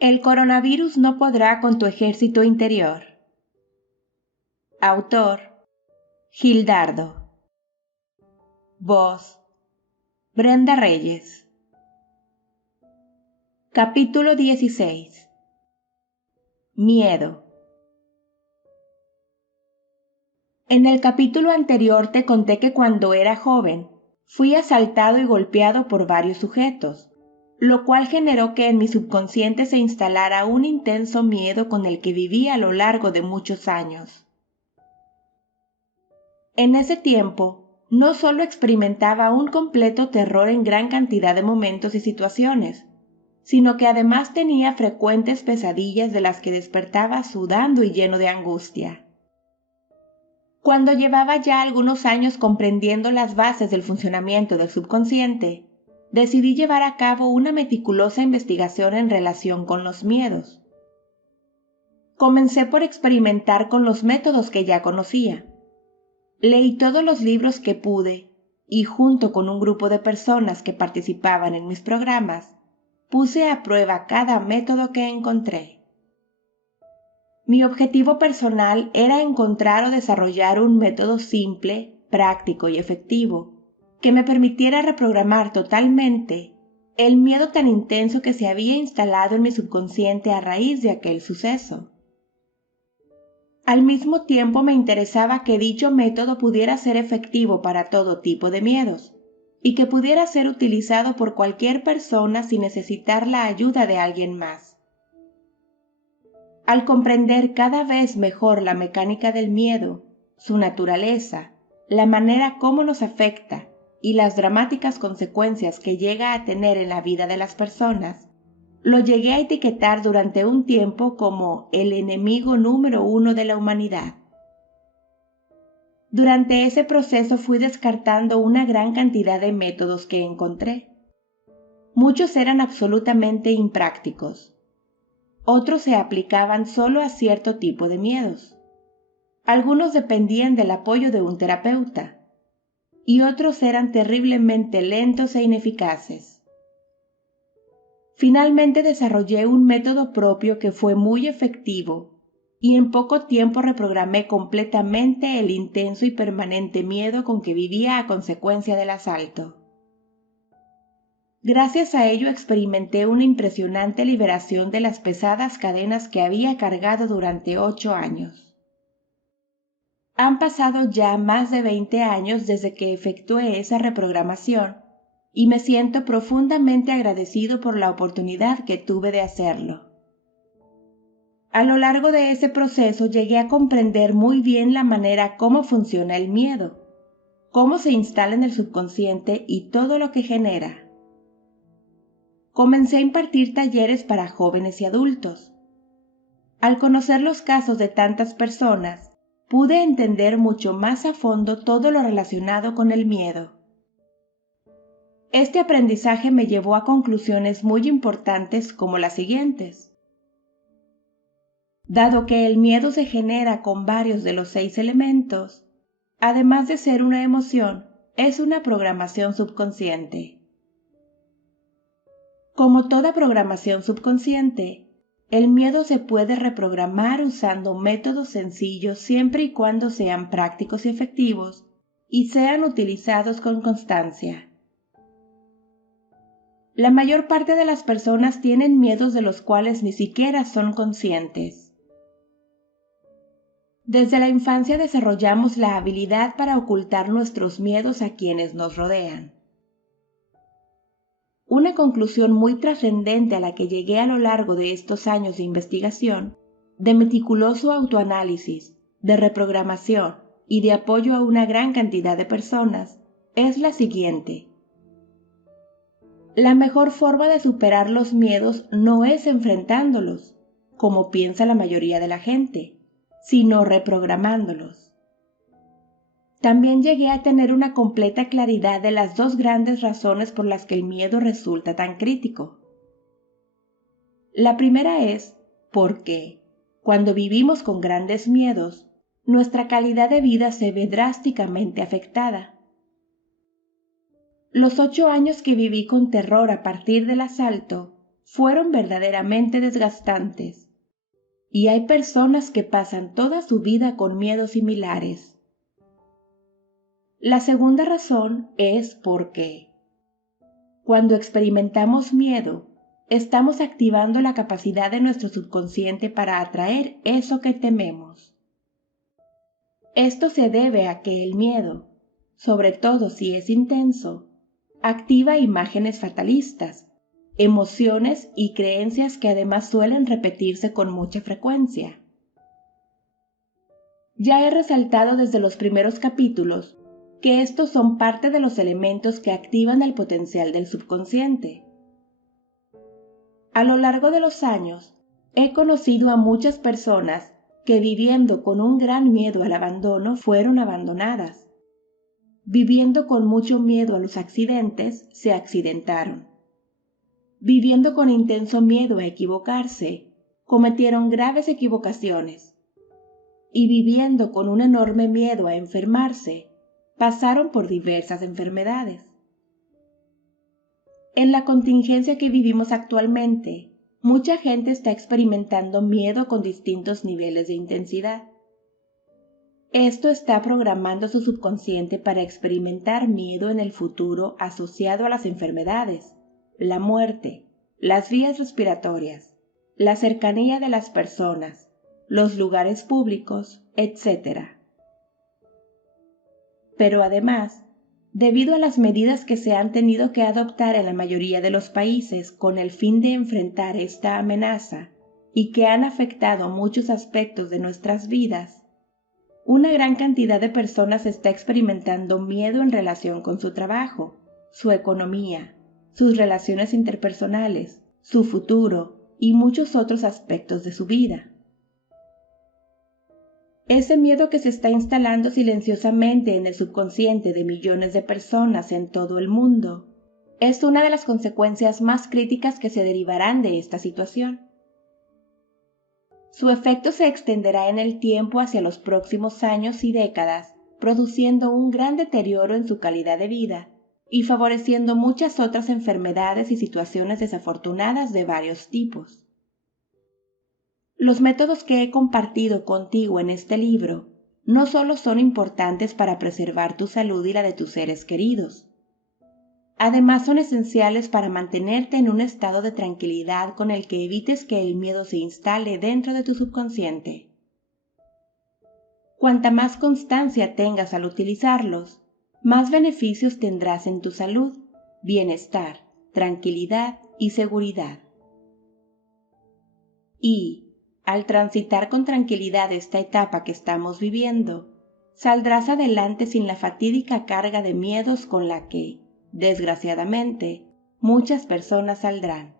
El coronavirus no podrá con tu ejército interior. Autor: Gildardo. Voz: Brenda Reyes. Capítulo 16. Miedo. En el capítulo anterior te conté que cuando era joven fui asaltado y golpeado por varios sujetos, lo cual generó que en mi subconsciente se instalara un intenso miedo con el que viví a lo largo de muchos años. En ese tiempo, no solo experimentaba un completo terror en gran cantidad de momentos y situaciones, sino que además tenía frecuentes pesadillas de las que despertaba sudando y lleno de angustia. Cuando llevaba ya algunos años comprendiendo las bases del funcionamiento del subconsciente, decidí llevar a cabo una meticulosa investigación en relación con los miedos. Comencé por experimentar con los métodos que ya conocía. Leí todos los libros que pude y, junto con un grupo de personas que participaban en mis programas, puse a prueba cada método que encontré. Mi objetivo personal era encontrar o desarrollar un método simple, práctico y efectivo que me permitiera reprogramar totalmente el miedo tan intenso que se había instalado en mi subconsciente a raíz de aquel suceso. Al mismo tiempo me interesaba que dicho método pudiera ser efectivo para todo tipo de miedos y que pudiera ser utilizado por cualquier persona sin necesitar la ayuda de alguien más. Al comprender cada vez mejor la mecánica del miedo, su naturaleza, la manera como nos afecta y las dramáticas consecuencias que llega a tener en la vida de las personas, lo llegué a etiquetar durante un tiempo como el enemigo número 1 de la humanidad. Durante ese proceso fui descartando una gran cantidad de métodos que encontré. Muchos eran absolutamente imprácticos. Otros se aplicaban solo a cierto tipo de miedos. Algunos dependían del apoyo de un terapeuta y otros eran terriblemente lentos e ineficaces. Finalmente desarrollé un método propio que fue muy efectivo y en poco tiempo reprogramé completamente el intenso y permanente miedo con que vivía a consecuencia del asalto. Gracias a ello experimenté una impresionante liberación de las pesadas cadenas que había cargado durante 8 años. Han pasado ya más de 20 años desde que efectué esa reprogramación y me siento profundamente agradecido por la oportunidad que tuve de hacerlo. A lo largo de ese proceso llegué a comprender muy bien la manera cómo funciona el miedo, cómo se instala en el subconsciente y todo lo que genera. Comencé a impartir talleres para jóvenes y adultos. Al conocer los casos de tantas personas, pude entender mucho más a fondo todo lo relacionado con el miedo. Este aprendizaje me llevó a conclusiones muy importantes como las siguientes. Dado que el miedo se genera con varios de los 6 elementos, además de ser una emoción, es una programación subconsciente. Como toda programación subconsciente, el miedo se puede reprogramar usando métodos sencillos siempre y cuando sean prácticos y efectivos y sean utilizados con constancia. La mayor parte de las personas tienen miedos de los cuales ni siquiera son conscientes. Desde la infancia desarrollamos la habilidad para ocultar nuestros miedos a quienes nos rodean. Una conclusión muy trascendente a la que llegué a lo largo de estos años de investigación, de meticuloso autoanálisis, de reprogramación y de apoyo a una gran cantidad de personas, es la siguiente. La mejor forma de superar los miedos no es enfrentándolos, como piensa la mayoría de la gente, sino reprogramándolos. También llegué a tener una completa claridad de las 2 grandes razones por las que el miedo resulta tan crítico. La primera es porque, cuando vivimos con grandes miedos, nuestra calidad de vida se ve drásticamente afectada. Los 8 años que viví con terror a partir del asalto fueron verdaderamente desgastantes. Y hay personas que pasan toda su vida con miedos similares. La segunda razón es porque cuando experimentamos miedo, estamos activando la capacidad de nuestro subconsciente para atraer eso que tememos. Esto se debe a que el miedo, sobre todo si es intenso, activa imágenes fatalistas, emociones y creencias que además suelen repetirse con mucha frecuencia. Ya he resaltado desde los primeros capítulos que estos son parte de los elementos que activan el potencial del subconsciente. A lo largo de los años, he conocido a muchas personas que viviendo con un gran miedo al abandono fueron abandonadas. Viviendo con mucho miedo a los accidentes, se accidentaron. Viviendo con intenso miedo a equivocarse, cometieron graves equivocaciones. Y viviendo con un enorme miedo a enfermarse, pasaron por diversas enfermedades. En la contingencia que vivimos actualmente, mucha gente está experimentando miedo con distintos niveles de intensidad. Esto está programando su subconsciente para experimentar miedo en el futuro asociado a las enfermedades, la muerte, las vías respiratorias, la cercanía de las personas, los lugares públicos, etc. Pero además, debido a las medidas que se han tenido que adoptar en la mayoría de los países con el fin de enfrentar esta amenaza y que han afectado muchos aspectos de nuestras vidas, una gran cantidad de personas está experimentando miedo en relación con su trabajo, su economía, sus relaciones interpersonales, su futuro y muchos otros aspectos de su vida. Ese miedo que se está instalando silenciosamente en el subconsciente de millones de personas en todo el mundo es una de las consecuencias más críticas que se derivarán de esta situación. Su efecto se extenderá en el tiempo hacia los próximos años y décadas, produciendo un gran deterioro en su calidad de vida y favoreciendo muchas otras enfermedades y situaciones desafortunadas de varios tipos. Los métodos que he compartido contigo en este libro no solo son importantes para preservar tu salud y la de tus seres queridos, además son esenciales para mantenerte en un estado de tranquilidad con el que evites que el miedo se instale dentro de tu subconsciente. Cuanta más constancia tengas al utilizarlos, más beneficios tendrás en tu salud, bienestar, tranquilidad y seguridad. Y, al transitar con tranquilidad esta etapa que estamos viviendo, saldrás adelante sin la fatídica carga de miedos con la que, desgraciadamente, muchas personas saldrán.